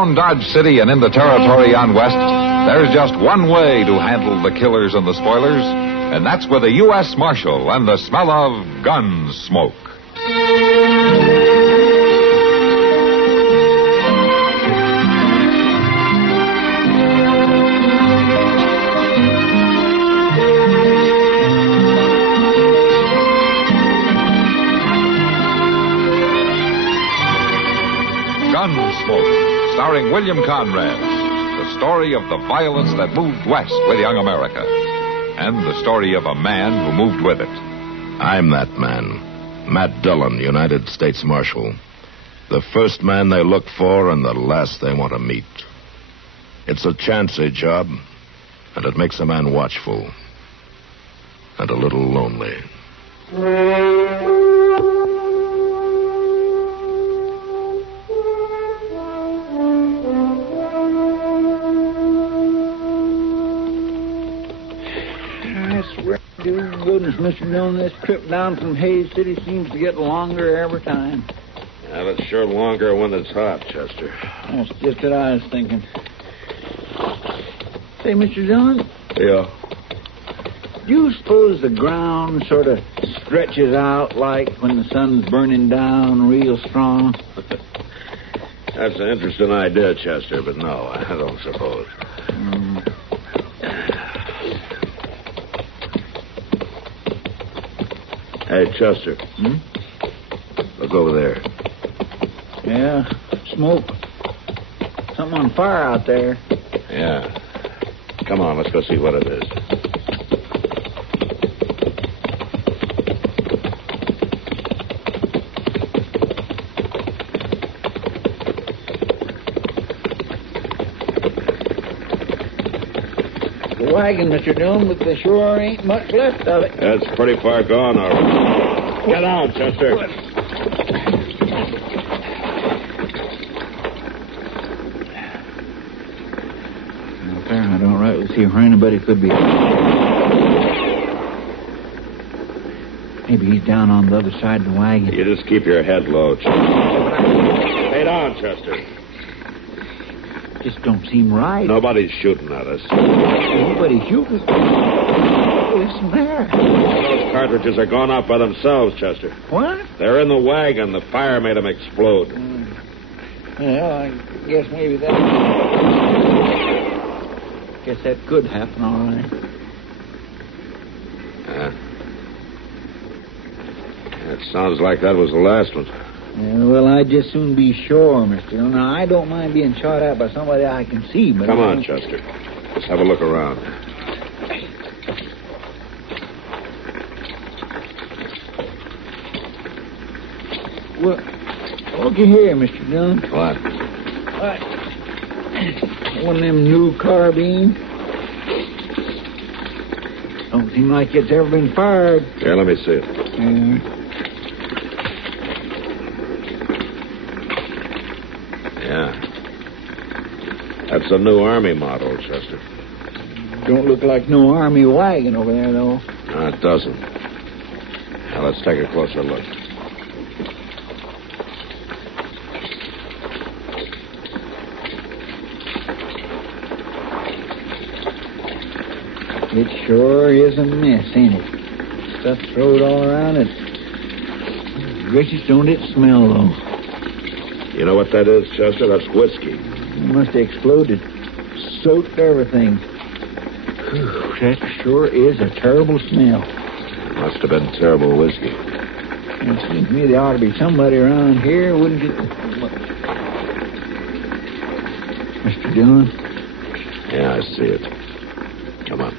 Around Dodge City and in the territory on West, there's just one way to handle the killers and the spoilers, and that's with a U.S. Marshal and the smell of Gunsmoke. Gunsmoke, starring William Conrad. The story of the violence that moved west with young America. And the story of a man who moved with it. I'm that man. Matt Dillon, United States Marshal. The first man they look for and the last they want to meet. It's a chancy job, and it makes a man watchful. And a little lonely. Goodness, Mr. Dillon, this trip down from Hayes City seems to get longer every time. Yeah, it's sure longer when it's hot, Chester. That's just what I was thinking. Say, Mr. Dillon? Yeah? Do you suppose the ground sort of stretches out like when the sun's burning down real strong? That's an interesting idea, Chester, but no, I don't suppose. Hey, Chester. Look over there. Yeah, smoke. Something on fire out there. Yeah. Come on, let's go see what it is. The wagon, Mr. Dillon, but there sure ain't much left of it. That's pretty far gone, all right. Get out, Chester. Out there, I don't rightly see where anybody could be. Maybe he's down on the other side of the wagon. You just keep your head low, Chester. Stay down, Chester. Just don't seem right. Nobody's shooting at us. Nobody's shooting? Listen there. Those cartridges are gone out by themselves, Chester. What? They're in the wagon. The fire made them explode. Well, I guess maybe that... Guess that could happen, all right. It sounds like that was the last one. Yeah, well, I'd just soon be sure, Mr. Dillon. Now, I don't mind being shot at by somebody I can see, but... Come on, Chester. Let's have a look around. Well, looky here, Mr. Dillon. What? One of them new carbines. Don't seem like it's ever been fired. Here, let me see it. Yeah. That's a new Army model, Chester. Don't look like no Army wagon over there, though. No, it doesn't. Now, let's take a closer look. It sure is a mess, ain't it? Stuff thrown all around it. Gracious, don't it smell, though? You know what that is, Chester? That's whiskey. It must have exploded. Soaked everything. Whew, that sure is a terrible smell. Must have been terrible whiskey. It seems to me there ought to be somebody around here, wouldn't it? Mr. Dillon? Yeah, I see it. Come on.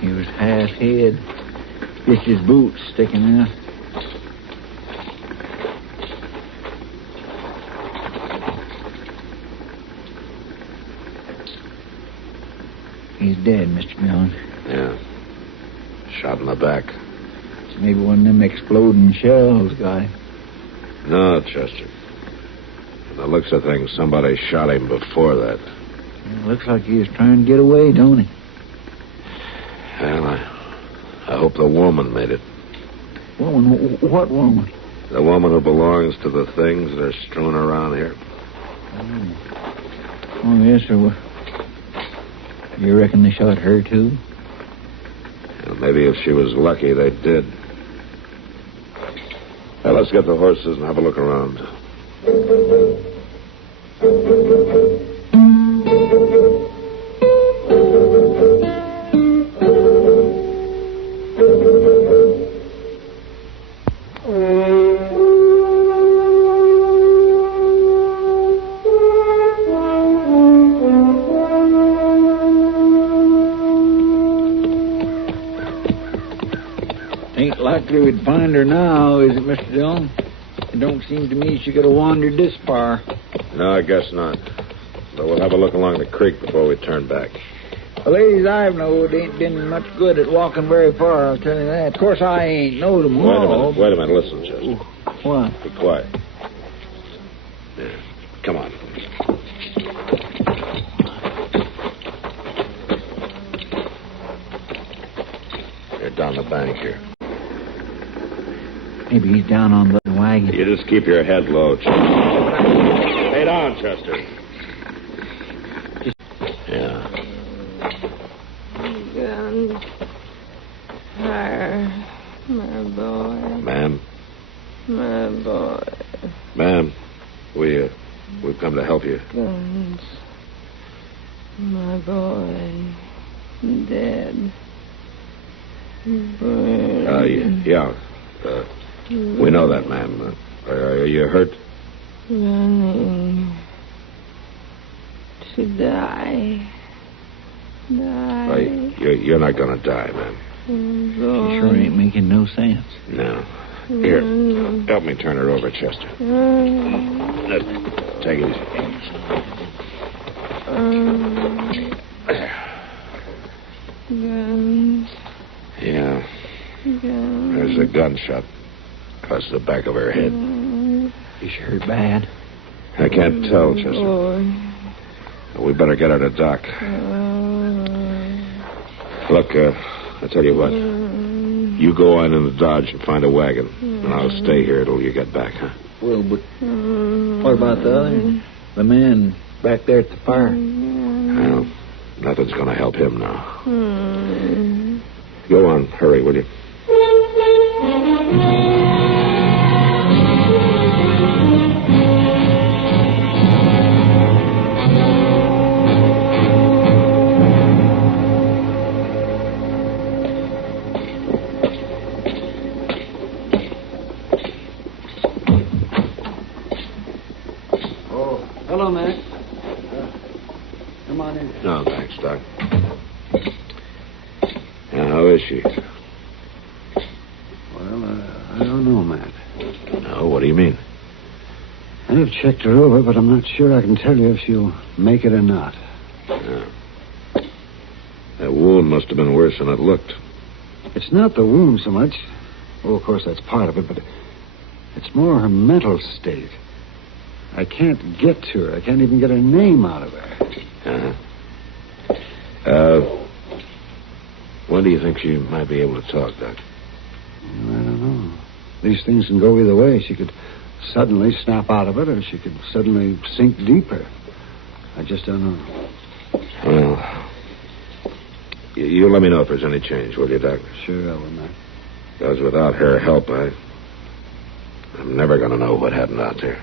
He was half head. Just his boots sticking out. He's dead, Mr. Dillon. Yeah. Shot in the back. Maybe one of them exploding shells got him. No, Chester. From the looks of things, somebody shot him before that. It looks like he was trying to get away, don't he? Well, hope the woman made it. Woman? What woman? The woman who belongs to the things that are strewn around here. Oh, yes, sir. Well, you reckon they shot her, too? Well, maybe if she was lucky, they did. Now, let's get the horses and have a look around. Ain't likely we'd find her now, is it, Mr. Dillon? It don't seem to me she could have wandered this far. No, I guess not. But we'll have a look along the creek before we turn back. The ladies I've knowed ain't been much good at walking very far, I'll tell you that. Of course, I ain't knowed them all. Wait a minute. Listen, Chester. What? Be quiet. Yeah. Come on. You're down the bank here. Maybe he's down on the wagon. You just keep your head low, Chester. Stay down, Chester. Yeah. Guns. Fire. My boy. Ma'am? My boy. Ma'am, we've come to help you. Guns. My boy. Dead. Burned. Yeah. We know that, ma'am. Are you hurt? Running. To die. You're not going to die, ma'am. She sure ain't making no sense. No. Here, help me turn her over, Chester. Take it easy. Guns. Yeah. Guns. There's a gunshot across the back of her head. Is she hurt bad? I can't tell, Chester. We better get her to Doc. Look, I'll tell you what. You go on in the Dodge and find a wagon, and I'll stay here till you get back, huh? Well, but what about the other? The man back there at the fire? Well, nothing's going to help him now. Go on. Hurry, will you? Hello, Mac. Come on in. No, thanks, Doc. Now, how is she? Well, I don't know, Matt. No, what do you mean? I've checked her over, but I'm not sure I can tell you if she'll make it or not. Yeah. That wound must have been worse than it looked. It's not the wound so much. Oh, of course, that's part of it, but it's more her mental state. I can't get to her. I can't even get her name out of her. When do you think she might be able to talk, Doc? I don't know. These things can go either way. She could suddenly snap out of it, or she could suddenly sink deeper. I just don't know. Well, you let me know if there's any change, will you, Doc? Sure I will, Matt. Because without her help, I'm never going to know what happened out there.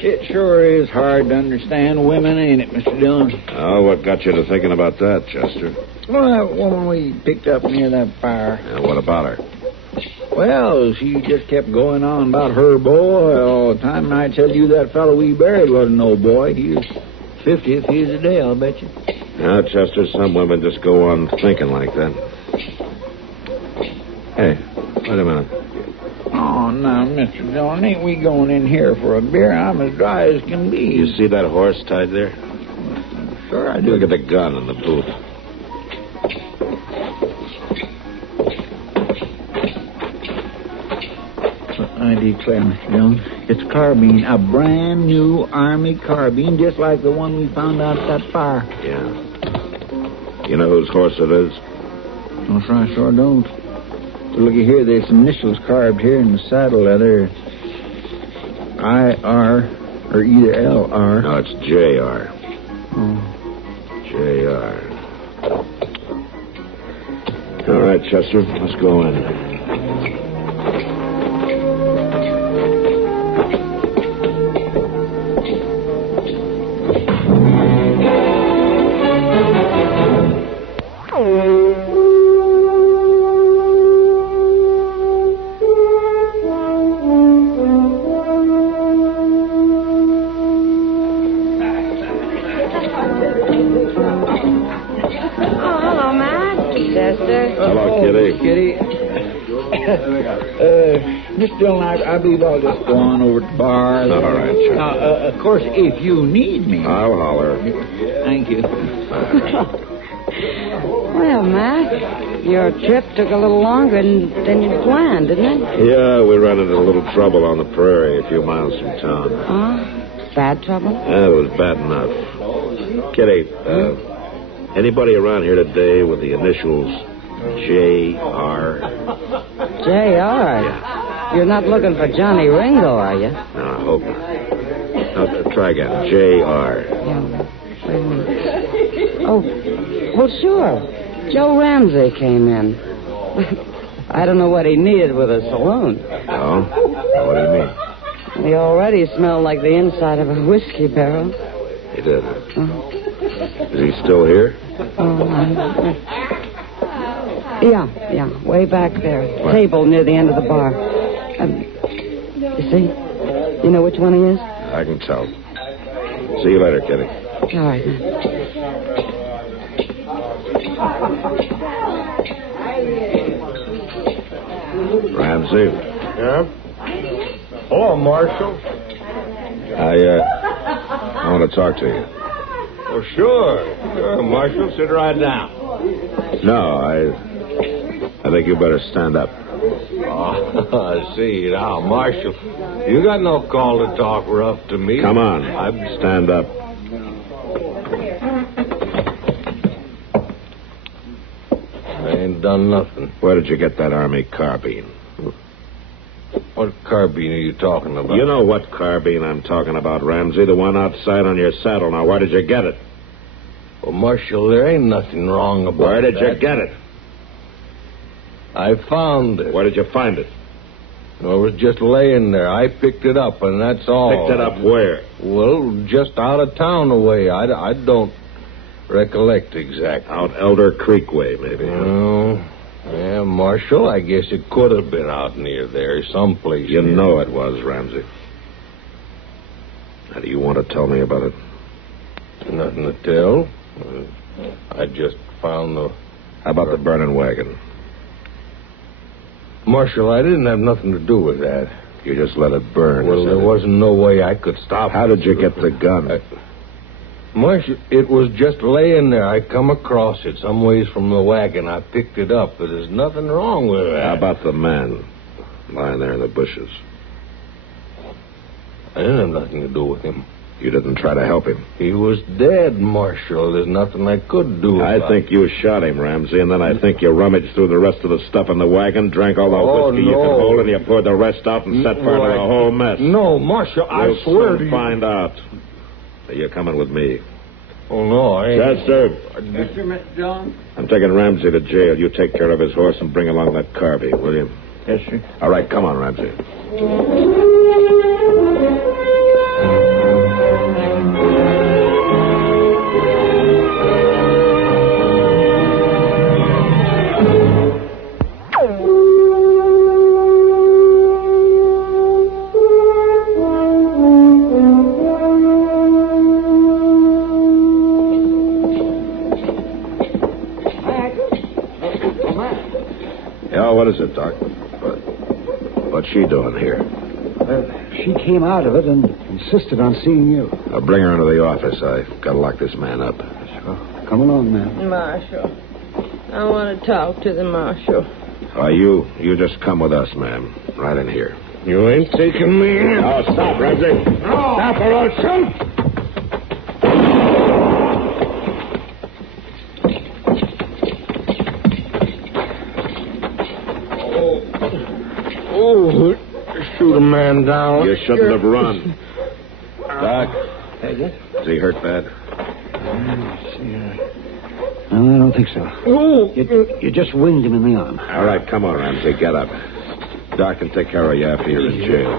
It sure is hard to understand women, ain't it, Mr. Dillon? Oh, what got you to thinking about that, Chester? Well, that woman we picked up near that fire. Yeah, what about her? Well, she just kept going on about her boy all the time, and I tell you that fellow we buried wasn't no boy. He was 50th. He's a day, I'll bet you. Now, Chester, some women just go on thinking like that. Hey, wait a minute. Oh, now, Mr. Dillon, ain't we going in here for a beer? I'm as dry as can be. You see that horse tied there? Sure I do. Look at the gun in the boot. I declare, Mr. Dillon. It's a carbine, a brand new Army carbine, just like the one we found out at that fire. Yeah. You know whose horse it is? No, sir, I sure don't. So looky here, there's some initials carved here in the saddle leather. I-R, or either L-R. No, it's J.R. Oh. J.R. All right, Chester, let's go in. Mr. Dillon, I believe I'll just go on over to the bar. All right, sure. Of course, if you need me. I'll holler. Thank you. Well, Mac, your trip took a little longer than you planned, didn't it? Yeah, we ran into a little trouble on the prairie a few miles from town. Bad trouble? Yeah, it was bad enough. Kitty, anybody around here today with the initials J.R.? J.R.? Yeah. You're not looking for Johnny Ringo, are you? No, I hope not. No, try again. J.R. Yeah. Wait a minute. Oh, well, sure. Joe Ramsey came in. I don't know what he needed with a saloon. Oh? What do you mean? He already smelled like the inside of a whiskey barrel. He did. Is he still here? Yeah, way back there. What? Table near the end of the bar. You see? You know which one he is? I can tell. See you later, Kitty. All right, then. Ramsey. Yeah? Hello, Marshal. I want to talk to you. Oh, sure, Marshal. Sit right down. No, I think you better stand up. Oh, I see. Now, Marshal, you got no call to talk rough to me. Come on. Stand up. I ain't done nothing. Where did you get that Army carbine? What carbine are you talking about? You know what carbine I'm talking about, Ramsey. The one outside on your saddle. Now, where did you get it? Well, Marshal, there ain't nothing wrong about Where did that. you get it? I found it. Where did you find it? Well, it was just laying there. I picked it up, and that's all. Picked it up where? Well, just out of town away. I don't recollect exactly. Out Elder Creek way, maybe. Oh, yeah, Marshal, I guess it could have been out near there, someplace. You know it was, Ramsey. Now, do you want to tell me about it? Nothing to tell. I just found the... How about the burning wagon? Marshal, I didn't have nothing to do with that. You just let it burn. Well, there wasn't no way I could stop How did you get the gun? Marshal, it was just laying there. I come across it some ways from the wagon. I picked it up, but there's nothing wrong with that. How about the man lying there in the bushes? I didn't have nothing to do with him. You didn't try to help him? He was dead, Marshal. There's nothing I could do about it. I think you shot him, Ramsey, and then I think you rummaged through the rest of the stuff in the wagon, drank all the whiskey you could hold, and you poured the rest out and set fire to the whole mess. No, Marshal, I We'll swear soon to you. find out. You're coming with me. Oh, no, I ain't. Chester, Yes, sir, Mr. Dillon? I'm taking Ramsey to jail. You take care of his horse and bring along that carbine, will you? Yes, sir. All right, come on, Ramsey. Yeah, what is it, Doc? What's she doing here? She came out of it and insisted on seeing you. I'll bring her into the office. I've got to lock this man up. So, come along, ma'am. Marshal. I want to talk to the marshal. You just come with us, ma'am. Right in here. You ain't taking me in. Oh, stop, Ramsey. Stop or I'll shoot. Oh, shoot a man down. You shouldn't have run. Doc, Is he hurt bad? No, I don't think so. Oh. You just winged him in the arm. All right, come on, Ramsey. Get up. Doc can take care of you after you're in jail.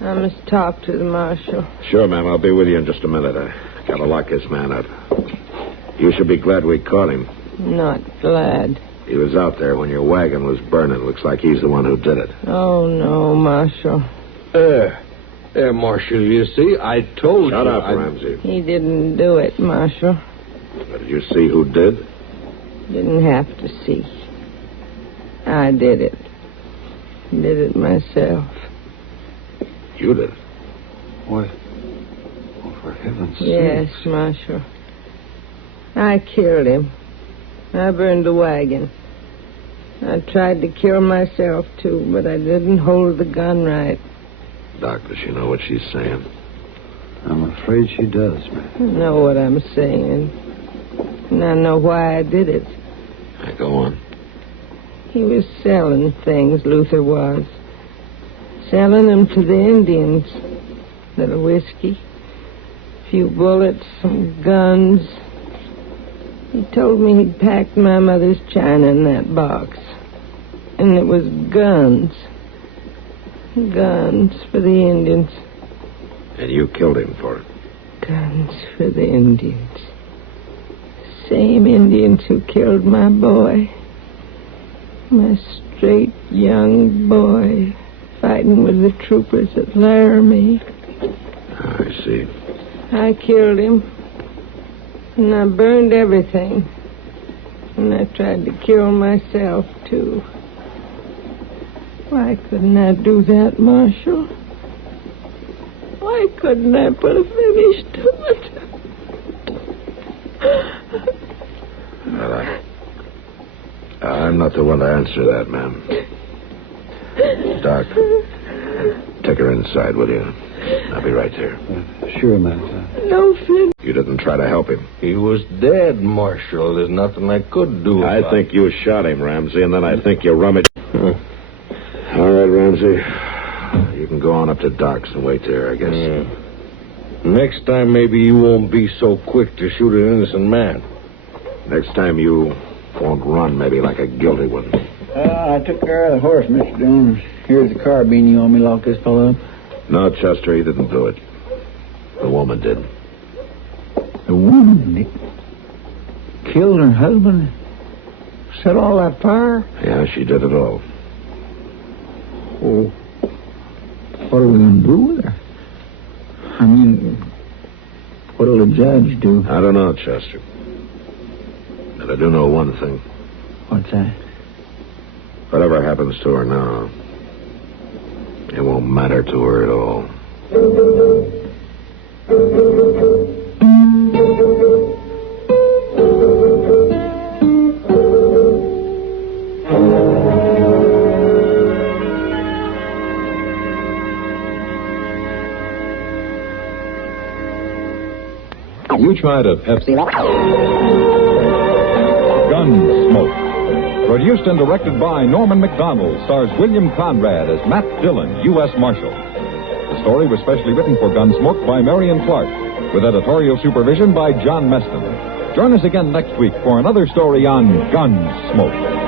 I must talk to the marshal. Sure, ma'am. I'll be with you in just a minute. I gotta lock this man up. You should be glad we caught him. Not glad. He was out there when your wagon was burning. Looks like he's the one who did it. Oh, no, Marshal. There, Marshal, you see, I told Shut you. up, Ramsey. He didn't do it, Marshal. Did you see who did? Didn't have to see. I did it. Did it myself. You did. What? Oh, for heaven's sake. Yes, Marshal. I killed him. I burned the wagon. I tried to kill myself, too, but I didn't hold the gun right. Doc, does she know what she's saying? I'm afraid she does, man. I know what I'm saying. And I know why I did it. Go on. He was selling things, Luther was. Selling them to the Indians. Little whiskey, a few bullets, some guns. He told me he'd packed my mother's china in that box. And it was guns. Guns for the Indians. And you killed him for it. Guns for the Indians. Same Indians who killed my boy. My straight young boy fighting with the troopers at Laramie. I see. I killed him. And I burned everything. And I tried to kill myself, too. Why couldn't I do that, Marshal? Why couldn't I put a finish to it? Well, I'm not the one to answer that, ma'am. Doc, take her inside, will you? I'll be right there. Sure, man. No finish. You didn't try to help him. He was dead, Marshal. There's nothing I could do I about think you shot him, Ramsey, and then I think you rummaged. All right, Ramsey. You can go on up to Doc's and wait there, I guess. Next time, maybe you won't be so quick to shoot an innocent man. Next time you won't run maybe like a guilty one. I took care of the horse, Mr. Dillon. Here's the carbine you want me to lock this fellow up. No, Chester, he didn't do it. The woman did. The woman that killed her husband? Set all that fire? Yeah, she did it all. Oh, what are we going to do with her? I mean, what'll the judge do? I don't know, Chester. But I do know one thing. What's that? Whatever happens to her now, it won't matter to her at all. You tried a Pepsi. Gunsmoke. Produced and directed by Norman MacDonnell, stars William Conrad as Matt Dillon, U.S. Marshal. The story was specially written for Gunsmoke by Marion Clark, with editorial supervision by John Meston. Join us again next week for another story on Gunsmoke.